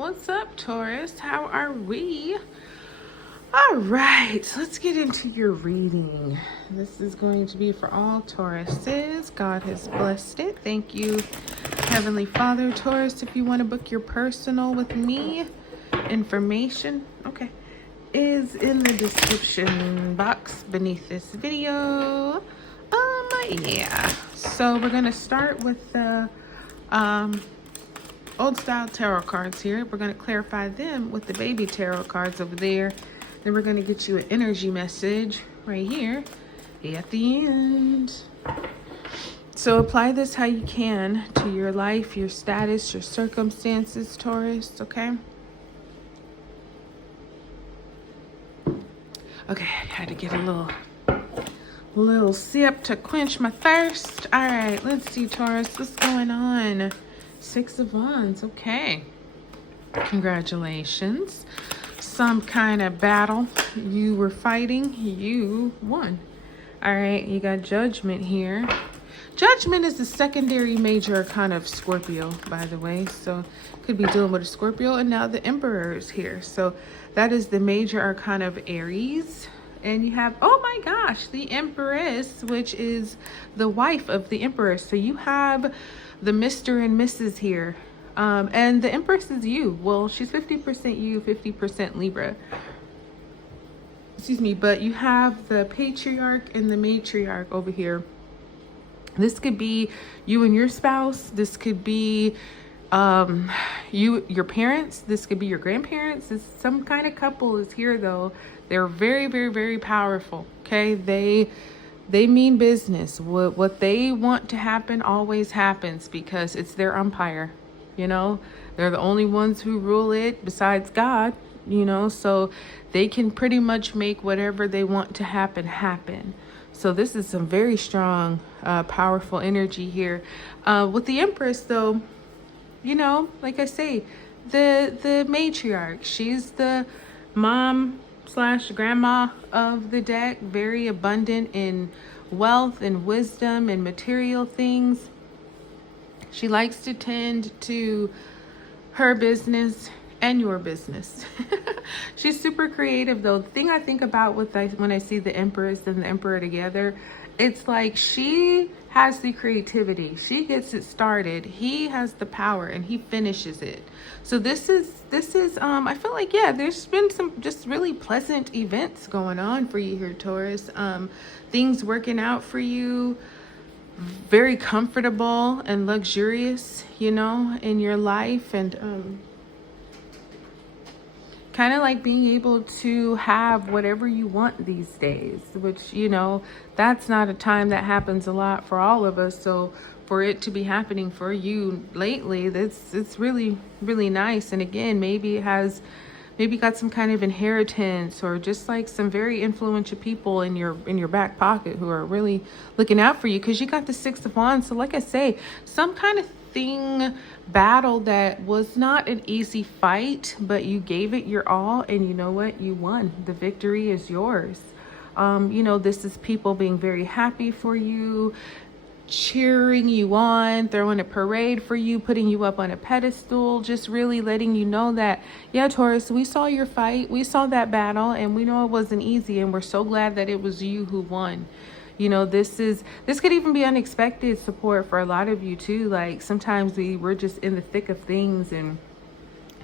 What's up, Taurus? How are we? All right, let's get into your reading. This is going to be for all Tauruses. God has blessed it. Thank you, Heavenly Father. Taurus, if you want to book your personal with me, information, is in the description box beneath this video. Yeah. So we're gonna start with the old style tarot cards here. We're going to clarify them with the baby tarot cards over there. Then we're going to get you an energy message right here at the end. So apply this how you can to your life, your status, your circumstances, Taurus, okay? Okay, I had to get a little sip to quench my thirst. All right, let's see, Taurus, what's going on? Six of Wands, okay. Congratulations. Some kind of battle you were fighting, you won. All right, you got Judgment here. Judgment is the secondary major arcana of Scorpio, by the way. So could be dealing with a Scorpio, and now the Emperor is here. So that is the major arcana of Aries. And you have, oh my gosh, the Empress, which is the wife of the Emperor. So you have the Mr. and Mrs. here. And the Empress is you. Well, she's 50% you, 50% Libra. Excuse me, but you have the Patriarch and the Matriarch over here. This could be you and your spouse. This could be your parents. This could be your grandparents. Some kind of couple is here though. They're very, very, very powerful. Okay, they mean business. What they want to happen always happens because it's their umpire. You know, they're the only ones who rule it besides God. You know, so they can pretty much make whatever they want to happen. So this is some very strong, powerful energy here. With the Empress though, you know, like I say, the matriarch, she's the mom / grandma of the deck, very abundant in wealth and wisdom and material things. She likes to tend to her business and your business. She's super creative though. The thing I think about when I see the Empress and the Emperor together, it's like she has the creativity. She gets it started. He has the power and he finishes it. So this is I feel like, yeah, there's been some just really pleasant events going on for you here, Taurus. Things working out for you, very comfortable and luxurious, you know, in your life, and kind of like being able to have whatever you want these days, which, you know, that's not a time that happens a lot for all of us. So for it to be happening for you lately, it's really, really nice. And again, maybe got some kind of inheritance or just like some very influential people in your back pocket who are really looking out for you, because you got the Six of Wands. So like I say, some kind of battle that was not an easy fight, but you gave it your all, and you know what, you won. The victory is yours. You know, this is people being very happy for you, cheering you on, throwing a parade for you, putting you up on a pedestal, just really letting you know that, yeah, Taurus, we saw your fight, we saw that battle, and we know it wasn't easy, and we're so glad that it was you who won. You know, this could even be unexpected support for a lot of you too. Like sometimes we're just in the thick of things and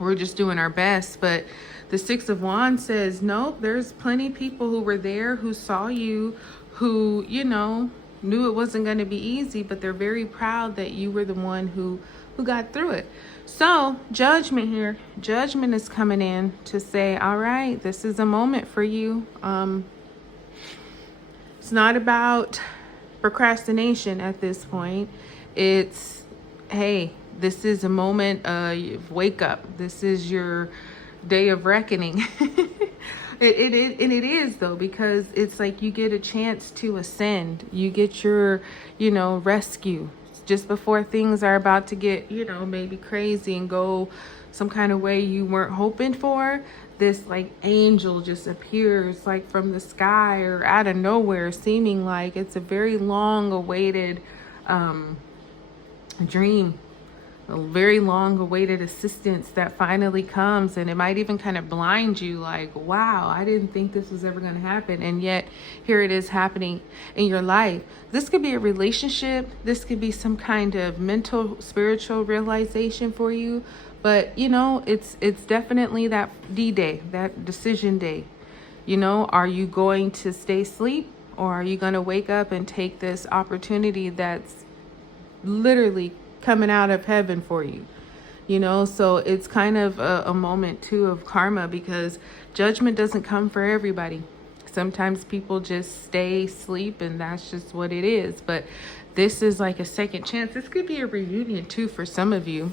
we're just doing our best. But the Six of Wands says, nope, there's plenty of people who were there, who saw you, who, you know, knew it wasn't going to be easy, but they're very proud that you were the one who got through it. So Judgment here, Judgment is coming in to say, all right, this is a moment for you. It's not about procrastination at this point. It's, hey, this is a moment of wake up. This is your day of reckoning. It is though, because it's like you get a chance to ascend. You get your, you know, rescue just before things are about to get, you know, maybe crazy and go some kind of way you weren't hoping for. This like angel just appears like from the sky or out of nowhere, seeming like it's a very long awaited dream a very long awaited assistance that finally comes, and it might even kind of blind you like, wow, I didn't think this was ever going to happen, and yet here it is happening in your life. This could be a relationship, this could be some kind of mental spiritual realization for you, but you know, it's definitely that D-Day, that decision day. You know, are you going to stay asleep, or are you going to wake up and take this opportunity that's literally coming out of heaven for you? You know, so it's kind of a moment too of karma, because judgment doesn't come for everybody. Sometimes people just stay asleep and that's just what it is. But this is like a second chance. This could be a reunion too for some of you.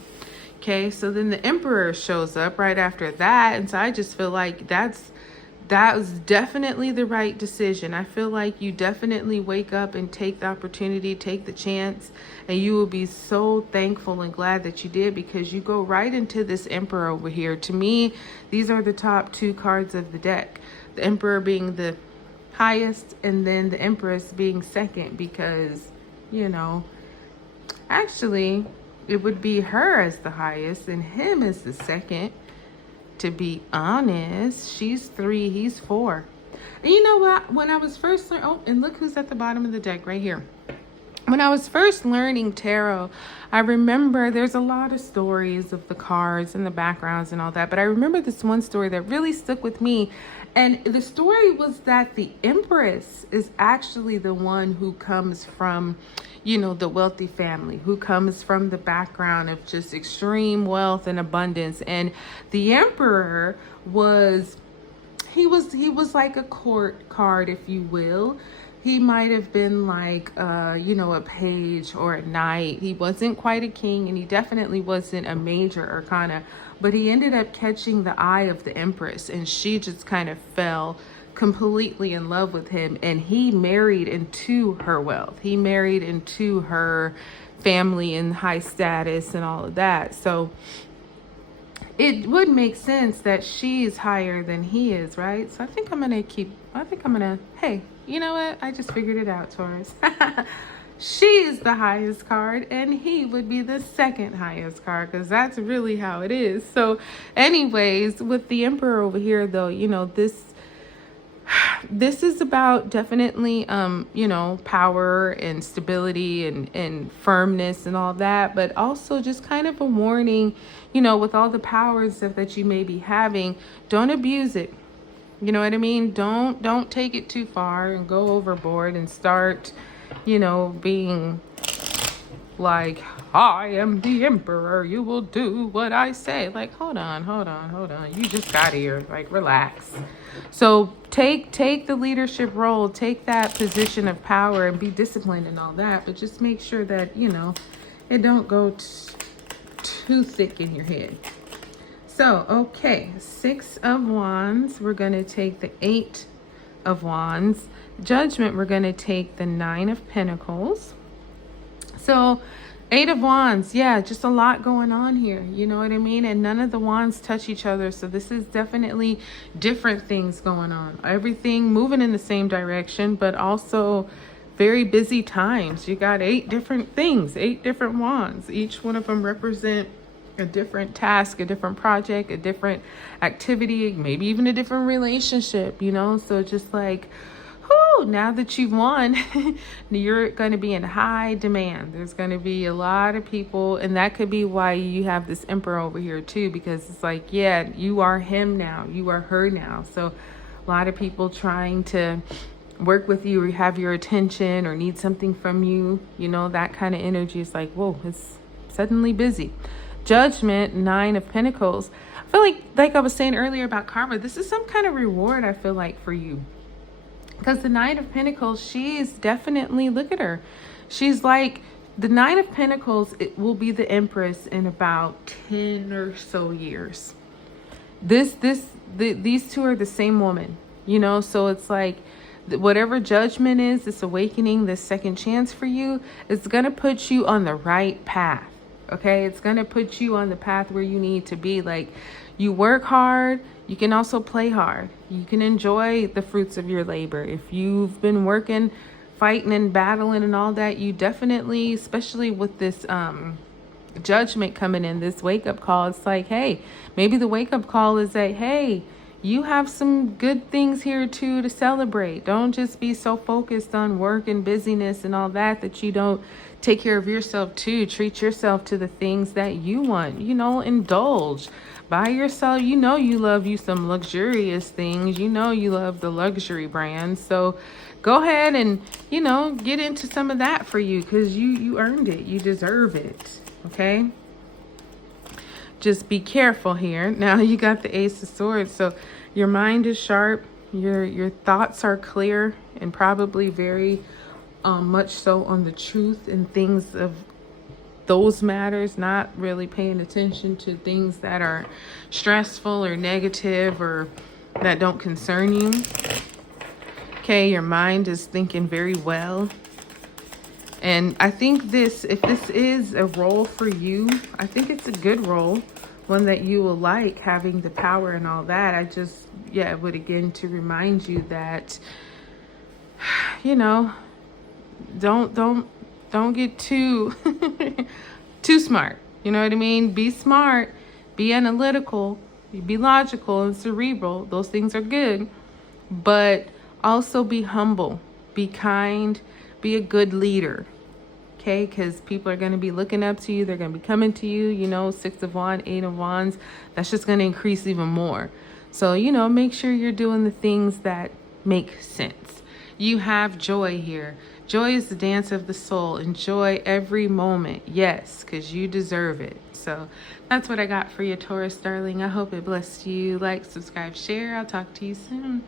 Okay, so then the Emperor shows up right after that. And so I just feel like that was definitely the right decision. I feel like you definitely wake up and take the opportunity, take the chance, and you will be so thankful and glad that you did, because you go right into this Emperor over here. To me, these are the top two cards of the deck. The Emperor being the highest, and then the Empress being second, because, you know, actually, it would be her as the highest and him as the second. To be honest, she's 3, he's 4. And you know what? When I was first learning, oh, and look who's at the bottom of the deck right here. When I was first learning tarot, I remember there's a lot of stories of the cards and the backgrounds and all that, but I remember this one story that really stuck with me. And the story was that the Empress is actually the one who comes from, you know, the wealthy family, who comes from the background of just extreme wealth and abundance. And the Emperor was like a court card, if you will. He might have been like, you know, a page or a knight. He wasn't quite a king, and he definitely wasn't a major arcana, but he ended up catching the eye of the Empress, and she just kind of fell completely in love with him, and he married into her wealth. He married into her family and high status and all of that. So it would make sense that she's higher than he is, right? So I think I'm gonna, hey, you know what? I just figured it out, Taurus. She's the highest card, and he would be the second highest card, because that's really how it is. So anyways, with the Emperor over here, though, you know, this is about definitely, you know, power and stability and firmness and all that, but also just kind of a warning, you know, with all the power and stuff that you may be having, don't abuse it. You know what I mean? Don't take it too far and go overboard and start, you know, being like, I am the Emperor, you will do what I say. Like, hold on. You just got here. Like, relax. So take the leadership role, take that position of power and be disciplined and all that, but just make sure that, you know, it don't go too thick in your head. So, okay, 6 of Wands, we're going to take the 8 of Wands. Judgment, we're going to take the 9 of Pentacles. So 8 of Wands, yeah, just a lot going on here, you know what I mean? And none of the wands touch each other, so this is definitely different things going on. Everything moving in the same direction, but also very busy times. You got 8 different things, 8 different wands. Each one of them represent a different task, a different project, a different activity, maybe even a different relationship, you know? So just like, now that you've won, you're going to be in high demand. There's going to be a lot of people, and that could be why you have this Emperor over here too, because it's like, yeah, you are him now, you are her now. So a lot of people trying to work with you or have your attention or need something from you, you know, that kind of energy is like, whoa, it's suddenly busy. Judgment, 9 of Pentacles. I feel like I was saying earlier about karma, this is some kind of reward, I feel like, for you. Because the 9 of Pentacles, she's definitely, look at her. She's like, the 9 of Pentacles, it will be the Empress in about 10 or so years. These two are the same woman, you know? So it's like, whatever judgment is, this awakening, this second chance for you, it's going to put you on the right path. Okay, it's going to put you on the path where you need to be. Like, you work hard, you can also play hard. You can enjoy the fruits of your labor. If you've been working, fighting and battling and all that, you definitely, especially with this judgment coming in, this wake-up call. It's like, hey, maybe the wake-up call is that, hey, you have some good things here too to celebrate. Don't just be so focused on work and busyness and all that that you don't take care of yourself too. Treat yourself to the things that you want, you know, indulge. Buy yourself, you know, you love you some luxurious things. You know, you love the luxury brands. So go ahead and, you know, get into some of that for you, because you earned it. You deserve it. Okay. Just be careful here. Now you got the Ace of Swords. So your mind is sharp. Your thoughts are clear and probably very much so on the truth and things of those matters, not really paying attention to things that are stressful or negative or that don't concern you. Okay, your mind is thinking very well. And I think this, if this is a role for you, I think it's a good role, one that you will like, having the power and all that. I just, yeah, would again to remind you that, you know, don't get too too smart. You know what I mean? Be smart, be analytical, be logical and cerebral. Those things are good, but also be humble, be kind, be a good leader. Okay, because people are going to be looking up to you. They're going to be coming to you, you know, 6 of Wands, 8 of Wands. That's just going to increase even more. So, you know, make sure you're doing the things that make sense. You have joy here. Joy is the dance of the soul. Enjoy every moment. Yes, because you deserve it. So that's what I got for you, Taurus, darling. I hope it blessed you. Like, subscribe, share. I'll talk to you soon.